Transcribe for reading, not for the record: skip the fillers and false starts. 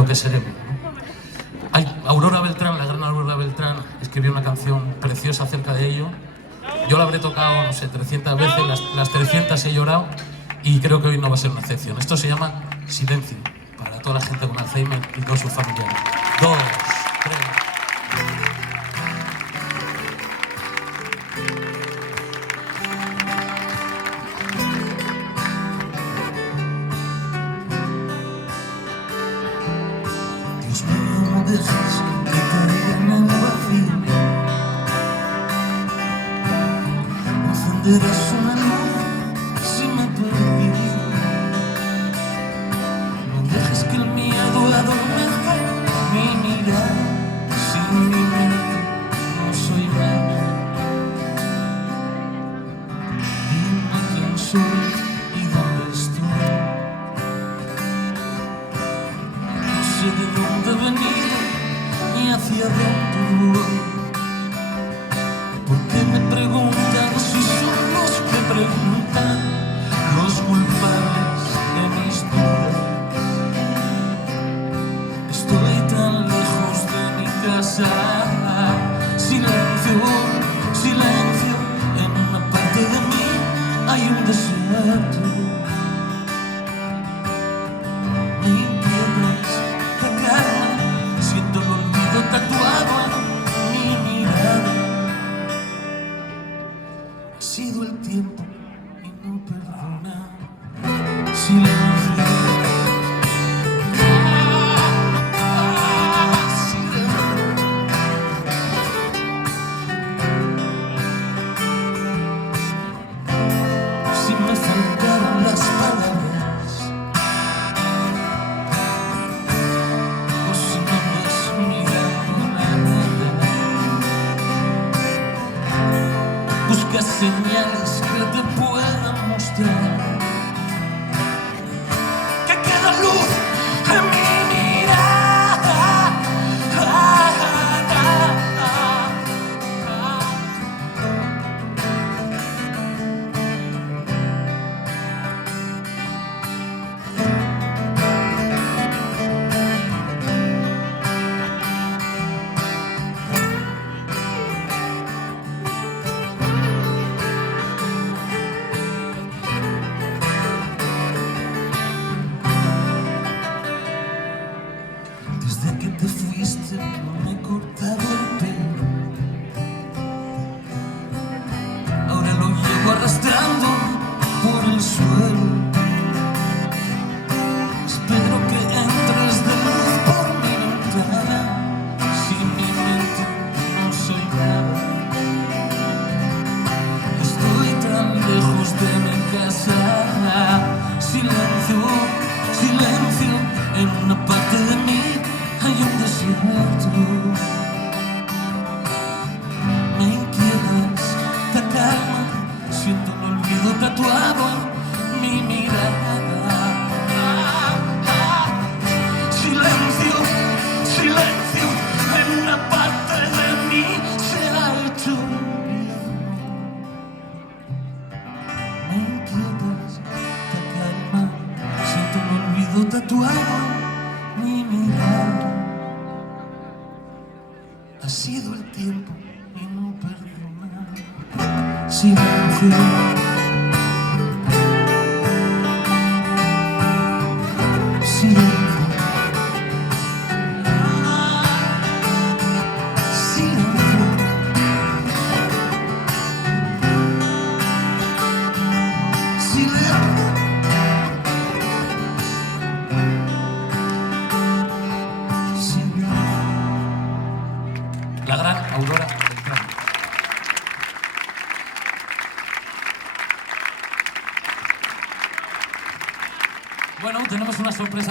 lo que seremos, ¿no? Aurora Beltrán, la gran Aurora Beltrán, escribió una canción preciosa acerca de ello. Yo la habré tocado, no sé, 300 veces, las 300 he llorado y creo que hoy no va a ser una excepción. Esto se llama Silencio, para toda la gente con Alzheimer y todos sus familiares. 2, 3... Dios mío, no dejes que caiga en el vacío. Encenderás una luz si me perdí. No dejes que el miedo adormezca mi mirada. Sin mi mente no soy nada. Dime quién soy y dónde estoy. No sé de dónde he venido ni hacia dónde voy. ¿Por qué me preguntan si son los que preguntan, los culpables de mis dudas? Estoy tan lejos de mi casa. Silencio, silencio, en una parte de mí hay un desierto. Me impiedes la calma, siento el olvido tatuado en mi mirada. Ha sido el tiempo y no perdona. Silencio. Si me faltaron las palabras, o si no ves mirando nada, busca señales que te puedan mostrar que queda luz en mi mirada. Desde que te fuiste me he cortado el pelo. Ahora lo llevo arrastrando por el suelo. Espero que entres de luz por mi ventana. Sin mi mente no soy nada. Estoy tan lejos de mi casa. Silencio, silencio, en una parte de mí hay un desierto. Me inquietas la calma, siento el olvido tatuado en mi mirada. Silencio, silencio, en una parte de mí se ha hecho invierno. Me inquietas la calma, siento el olvido tatuado en mi mirada. Ha sido el tiempo y no perdona. Silencio. Silencio. Silencio. Silencio. La gran Aurora Beltrán. Bueno, tenemos una sorpresa.